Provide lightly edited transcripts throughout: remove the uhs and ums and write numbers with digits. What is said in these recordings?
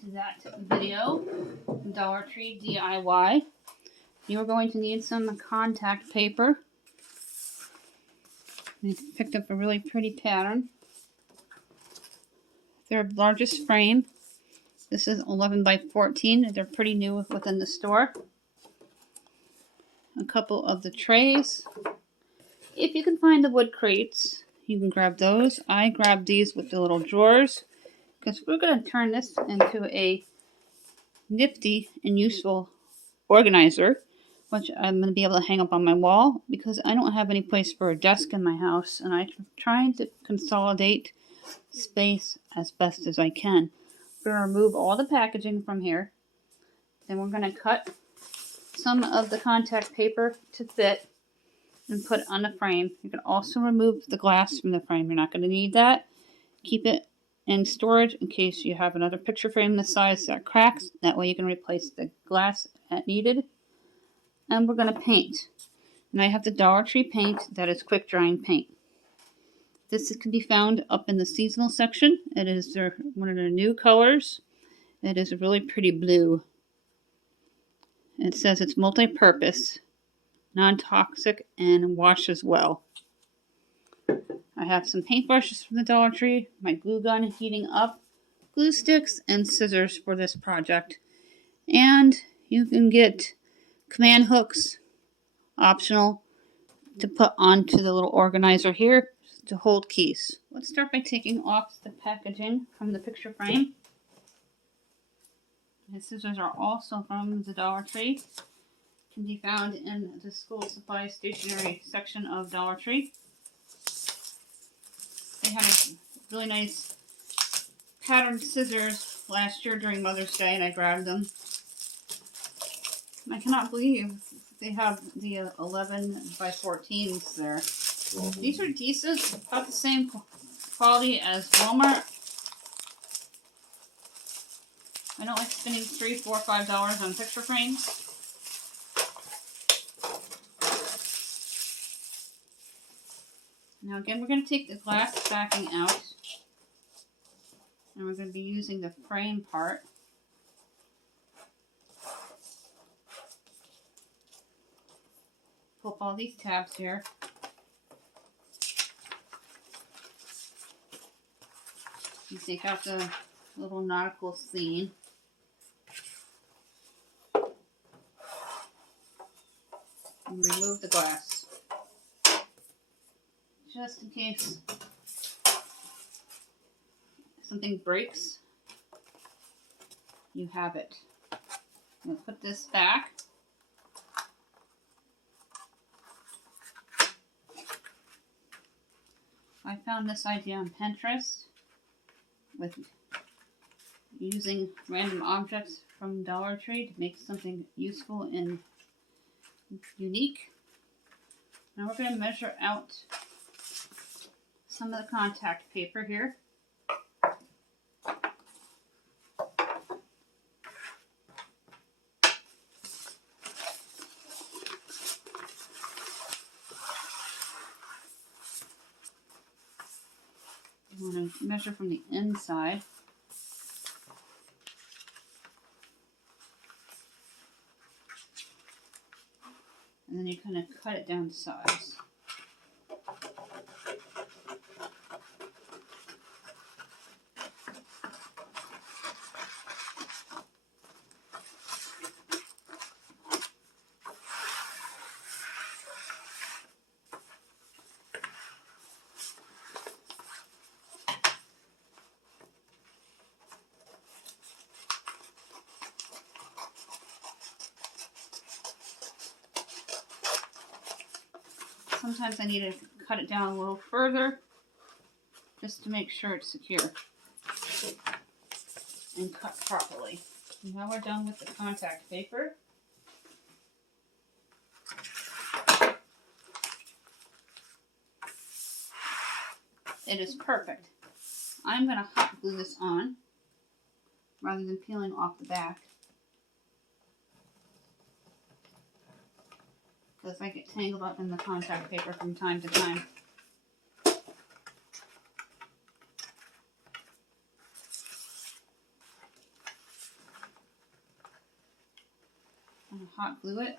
to that video, Dollar Tree DIY. You are going to need some contact paper. I picked up a really pretty pattern. Their largest frame. This is 11 by 14. They're pretty new within the store. A couple of the trays. If you can find the wood crates, you can grab those. I grabbed these with the little drawers because we're going to turn this into a nifty and useful organizer, which I'm going to be able to hang up on my wall because I don't have any place for a desk in my house, and I'm trying to consolidate space as best as I can. We're going to remove all the packaging from here. Then we're going to cut some of the contact paper to fit and put it on the frame. You can also remove the glass from the frame. You're not going to need that. Keep it in storage in case you have another picture frame this size that cracks. That way you can replace the glass at needed. And we're going to paint. And I have the Dollar Tree paint that is quick drying paint. This can be found up in the seasonal section. It is one of their new colors. It is a really pretty blue. It says it's multi-purpose, non-toxic, and washes well. I have some paint brushes from the Dollar Tree, my glue gun heating up, glue sticks, and scissors for this project. And you can get command hooks, optional, to put onto the little organizer here to hold keys. Let's start by taking off the packaging from the picture frame. The scissors are also from the Dollar Tree. Can be found in the school supply stationery section of Dollar Tree. They had a really nice patterned scissors last year during Mother's Day, and I grabbed them. I cannot believe they have the 11 by 14s there. These are decent, about the same quality as Walmart. I don't like spending $3, $4, $5 on picture frames. Now again, we're going to take the glass backing out. And we're going to be using the frame part. Pull up all these tabs here. You take out the little nautical scene. And remove the glass. Just in case something breaks, you have it. I'm going to put this back. I found this idea on Pinterest with using random objects from Dollar Tree to make something useful and unique. Now we're going to measure out some of the contact paper here. You want to measure from the inside. And then you kind of cut it down to size. Sometimes I need to cut it down a little further just to make sure it's secure and cut properly. Now we're done with the contact paper. It is perfect. I'm going to hot glue this on rather than peeling off the back, because I get tangled up in the contact paper from time to time. I'm going to hot glue it.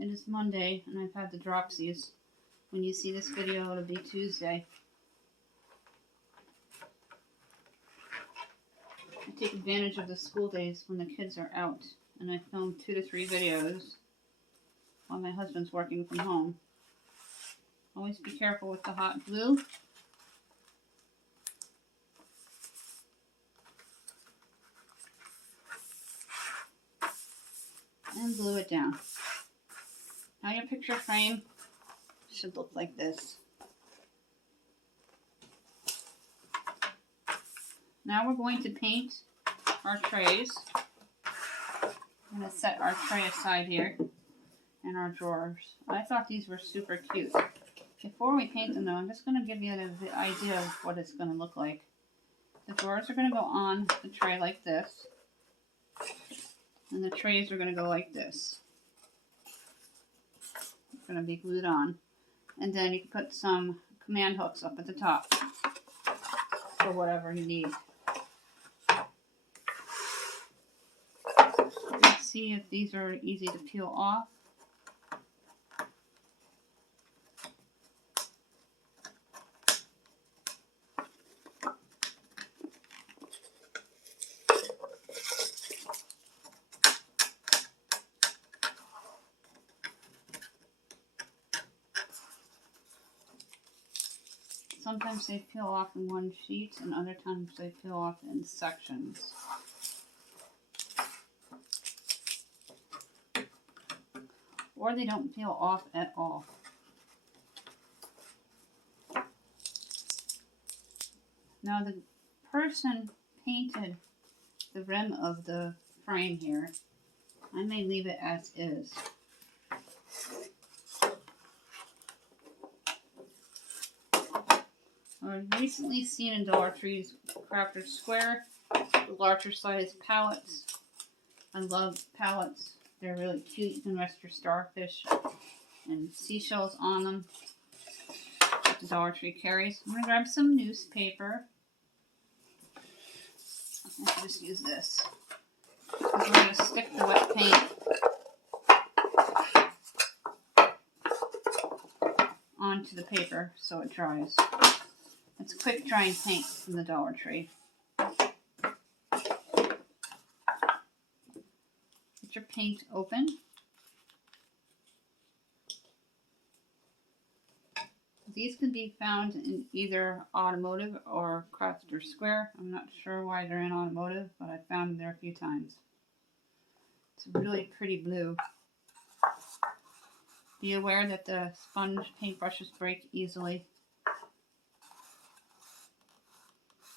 It is Monday and I've had the dropsies. When you see this video, it'll be Tuesday. I take advantage of the school days when the kids are out, and I film 2 to 3 videos while my husband's working from home. Always be careful with the hot glue. And glue it down. Now your picture frame should look like this. Now we're going to paint our trays. I'm going to set our tray aside here and our drawers. I thought these were super cute. Before we paint them though, I'm just going to give you an idea of what it's going to look like. The drawers are going to go on the tray like this. And the trays are going to go like this. It's going to be glued on. And then you can put some command hooks up at the top for whatever you need. Let's see if these are easy to peel off. Sometimes they peel off in one sheet, and other times they peel off in sections. Or they don't peel off at all. Now the person painted the rim of the frame here. I may leave it as is. I've recently seen in Dollar Tree's Crafter Square the larger size palettes. I love palettes. They're really cute. You can rest your starfish and seashells on them that the Dollar Tree carries. I'm going to grab some newspaper. I can just use this. We're going to stick the wet paint onto the paper so it dries. It's quick drying paint from the Dollar Tree. Get your paint open. These can be found in either automotive or Crafter Square. I'm not sure why they're in automotive, but I found them there a few times. It's a really pretty blue. Be aware that the sponge paintbrushes break easily.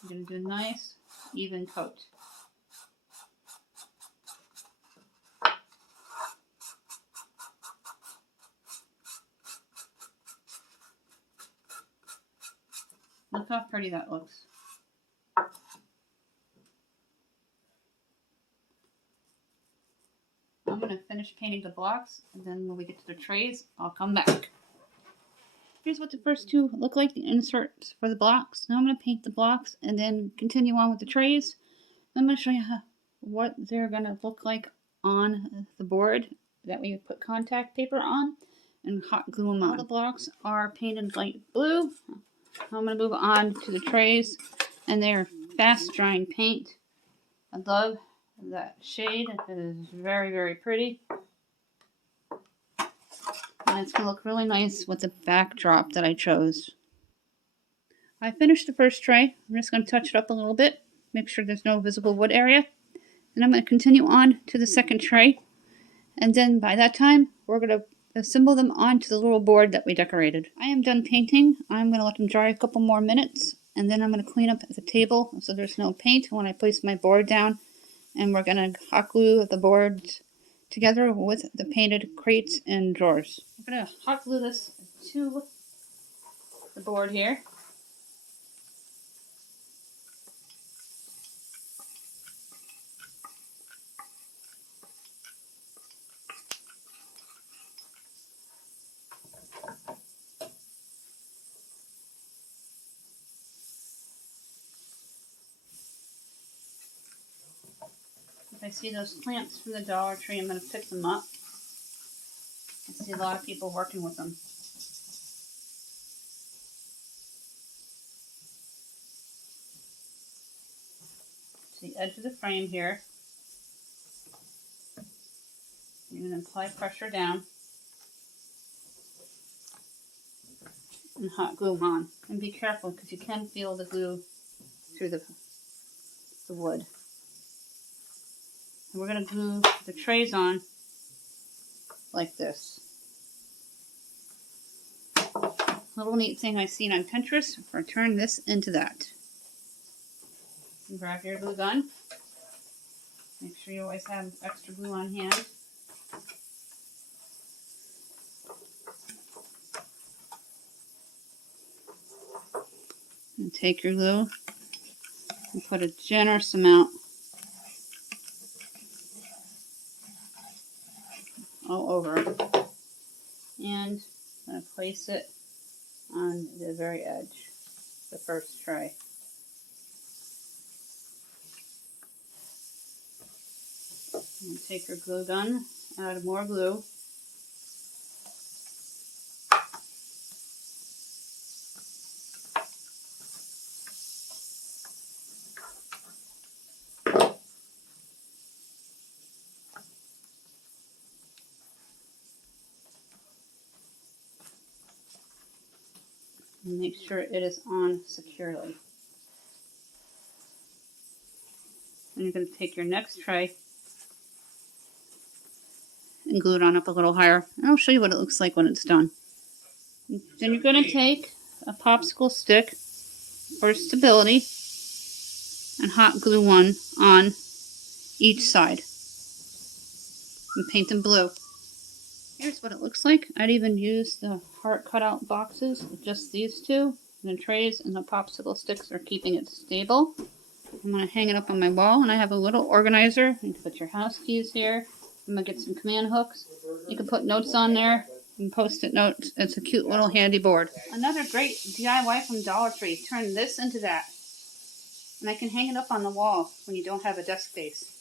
I'm going to do a nice, even coat. Look how pretty that looks. I'm going to finish painting the blocks, and then when we get to the trays, I'll come back. Here's what the first two look like, the inserts for the blocks. Now I'm going to paint the blocks and then continue on with the trays. I'm going to show you what they're going to look like on the board that we put contact paper on and hot glue them on. All the blocks are painted light blue. I'm going to move on to the trays, and they're fast drying paint. I love that shade. It is very, very pretty. And it's going to look really nice with the backdrop that I chose. I finished the first tray. I'm just going to touch it up a little bit. Make sure there's no visible wood area. And I'm going to continue on to the second tray. And then by that time, we're going to assemble them onto the little board that we decorated. I am done painting. I'm going to let them dry a couple more minutes. And then I'm going to clean up the table so there's no paint when I place my board down. And we're going to hot glue the boards together with the painted crates and drawers. I'm going to hot glue this to the board here. If I see those clamps from the Dollar Tree, I'm going to pick them up. I see a lot of people working with them. To the edge of the frame here. You're going to apply pressure down and hot glue them on. And be careful because you can feel the glue through the wood. And we're going to glue the trays on like this. Little neat thing I've seen on Pinterest, or turn this into that. You grab your glue gun. Make sure you always have extra glue on hand. And take your glue and put a generous amount all over. And I'm going to place it on the very edge, the first tray. And take your glue gun, add more glue. And make sure it is on securely. And you're going to take your next tray and glue it on up a little higher. And I'll show you what it looks like when it's done. Then you're going to take a popsicle stick for stability and hot glue one on each side. And paint them blue. Here's what it looks like. I'd even use the heart cutout boxes with just these two. The trays and the popsicle sticks are keeping it stable. I'm going to hang it up on my wall, and I have a little organizer. You can put your house keys here. I'm going to get some command hooks. You can put notes on there and post-it notes. It's a cute little handy board. Another great DIY from Dollar Tree. Turn this into that. And I can hang it up on the wall when you don't have a desk space.